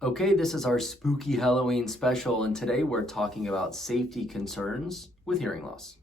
Okay, this is our spooky Halloween special, and today we're talking about safety concerns with hearing loss.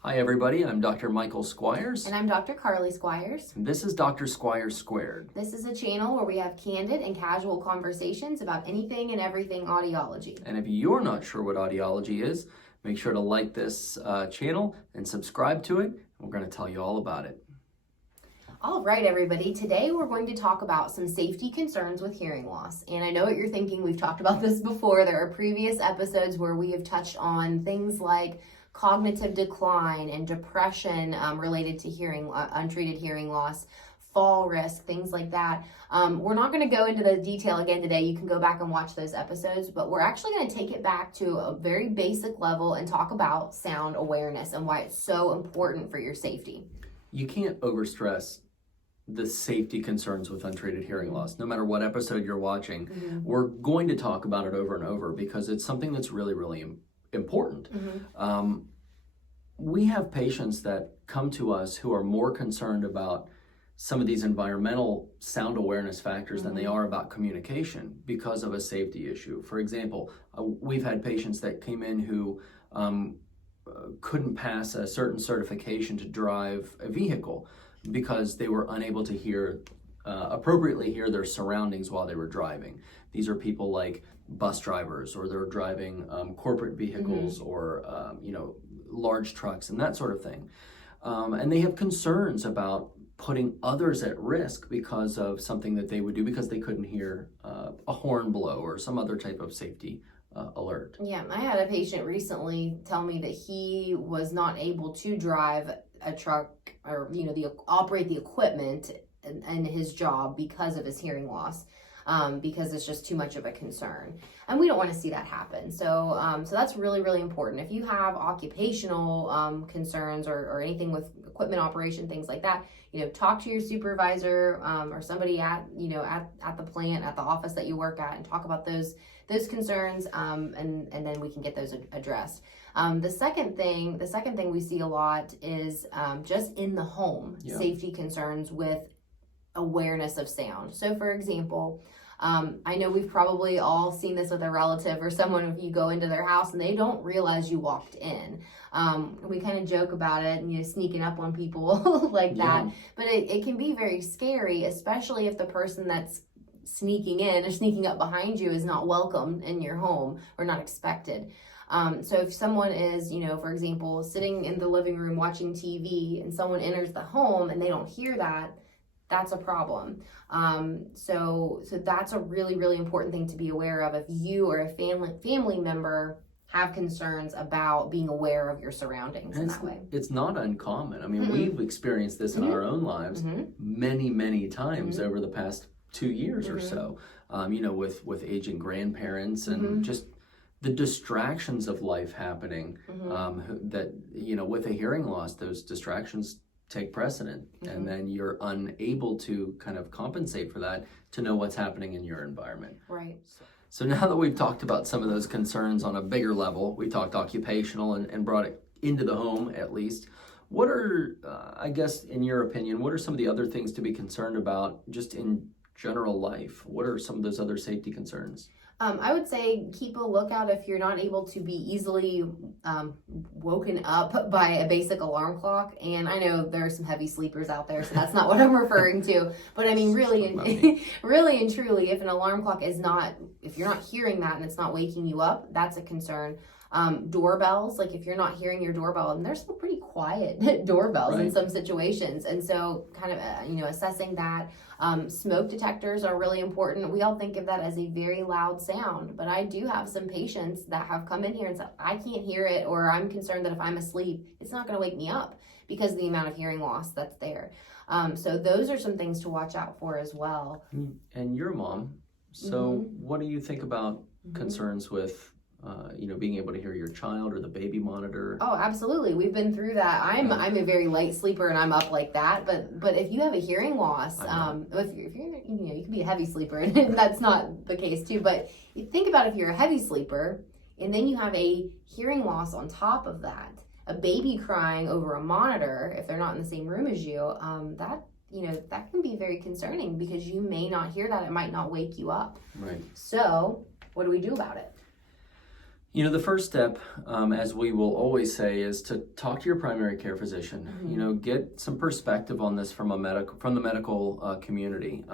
Hi everybody, I'm Dr. Michael Squires. And I'm Dr. Carly Squires. And this is Dr. Squires Squared. This is a channel where we have candid and casual conversations about anything and everything audiology. And if you're not sure what audiology is, make sure to like this channel and subscribe to it. We're going to tell you all about it. All right, everybody. Today we're going to talk about some safety concerns with hearing loss. And I know what you're thinking. We've talked about this before. There are previous episodes where we have touched on things like cognitive decline and depression related to untreated hearing loss, fall risk, things like that. We're not going to go into the detail again today. You can go back and watch those episodes, but we're actually going to take it back to a very basic level and talk about sound awareness and why it's so important for your safety. You can't overstress the safety concerns with untreated hearing loss. No matter what episode you're watching, we're going to talk about it over and over because it's something that's really, really important. We have patients that come to us who are more concerned about some of these environmental sound awareness factors than they are about communication because of a safety issue. For example, we've had patients that came in who couldn't pass a certain certification to drive a vehicle because they were unable to appropriately hear their surroundings while they were driving. These are people like bus drivers, or they're driving corporate vehicles, or large trucks and that sort of thing. And they have concerns about putting others at risk because of something that they would do because they couldn't hear a horn blow or some other type of safety alert. Yeah, I had a patient recently tell me that he was not able to drive a truck or operate the equipment in his job because of his hearing loss. Because it's just too much of a concern. And we don't want to see that happen. So that's really, really important. If you have occupational concerns or anything with equipment operation, things like that, talk to your supervisor or somebody at the plant, at the office that you work at, and talk about those concerns, and then we can get those addressed. The second thing we see a lot is just in the home, safety concerns with awareness of sound. So for example, I know we've probably all seen this with a relative or someone. If you go into their house and they don't realize you walked in, we kind of joke about it and sneaking up on people like that, but it can be very scary, especially if the person that's sneaking in or sneaking up behind you is not welcome in your home or not expected. So if someone is, for example, sitting in the living room watching TV and someone enters the home and they don't hear that, that's a problem. So that's a really, really important thing to be aware of if you or a family member have concerns about being aware of your surroundings in that way. It's not uncommon. I mean, we've experienced this in our own lives many, many times over the past 2 years or so, with aging grandparents and just the distractions of life happening, that, with a hearing loss, those distractions take precedent, and then you're unable to kind of compensate for that to know what's happening in your environment. Right. So now that we've talked about some of those concerns on a bigger level, we talked occupational and brought it into the home at least. What are, I guess, in your opinion, what are some of the other things to be concerned about just in general life? What are some of those other safety concerns? I would say keep a lookout if you're not able to be easily woken up by a basic alarm clock. And I know there are some heavy sleepers out there, so that's not what I'm referring to. But I mean, really and truly, if an alarm clock if you're not hearing that and it's not waking you up, that's a concern. Doorbells, like if you're not hearing your doorbell, and there's some pretty quiet doorbells in some situations, and so kind of assessing that. Smoke detectors are really important. We all think of that as a very loud sound, but I do have some patients that have come in here and said, I can't hear it, or I'm concerned that if I'm asleep, it's not going to wake me up because of the amount of hearing loss that's there. So those are some things to watch out for as well. And you're a mom, so what do you think about concerns with being able to hear your child or the baby monitor? Oh, absolutely. We've been through that. I'm a very light sleeper and I'm up like that. But if you have a hearing loss, if you're you can be a heavy sleeper and that's not the case too. But you think about if you're a heavy sleeper, and then you have a hearing loss on top of that, a baby crying over a monitor, if they're not in the same room as you, that can be very concerning because you may not hear that. It might not wake you up. Right. So what do we do about it? The first step, as we will always say, is to talk to your primary care physician. Mm-hmm. Get some perspective on this from the medical community.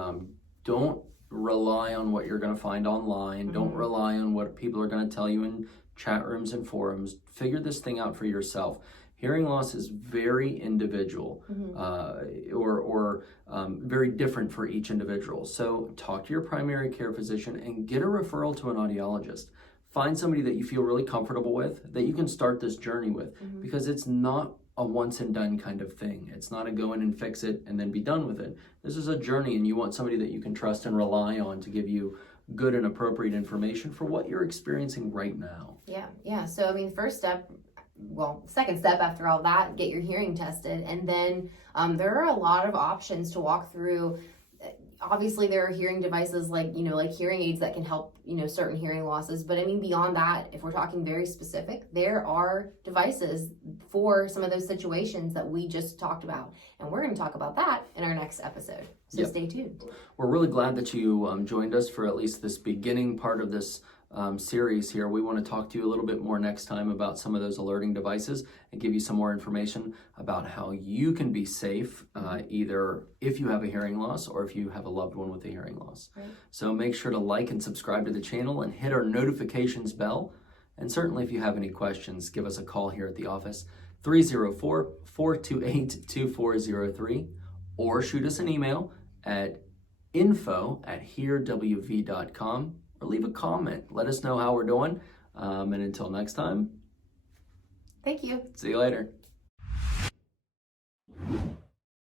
Don't rely on what you're going to find online. Mm-hmm. Don't rely on what people are going to tell you in chat rooms and forums. Figure this thing out for yourself. Hearing loss is very individual, or very different for each individual. So talk to your primary care physician and get a referral to an audiologist. Find somebody that you feel really comfortable with, that you can start this journey with, because it's not a once and done kind of thing. It's not a go in and fix it and then be done with it. This is a journey, and you want somebody that you can trust and rely on to give you good and appropriate information for what you're experiencing right now. Yeah. So, second step after all that, get your hearing tested. And then there are a lot of options to walk through. Obviously, there are hearing devices like hearing aids that can help, certain hearing losses. But beyond that, if we're talking very specific, there are devices for some of those situations that we just talked about. And we're going to talk about that in our next episode. So Stay tuned. We're really glad that you joined us for at least this beginning part of this series here. We want to talk to you a little bit more next time about some of those alerting devices and give you some more information about how you can be safe, either if you have a hearing loss or if you have a loved one with a hearing loss. Right. So make sure to like and subscribe to the channel and hit our notifications bell. And certainly if you have any questions, give us a call here at the office, 304-428-2403, or shoot us an email at info@hearwv.com. or leave a comment. Let us know how we're doing. And until next time, thank you. see you later.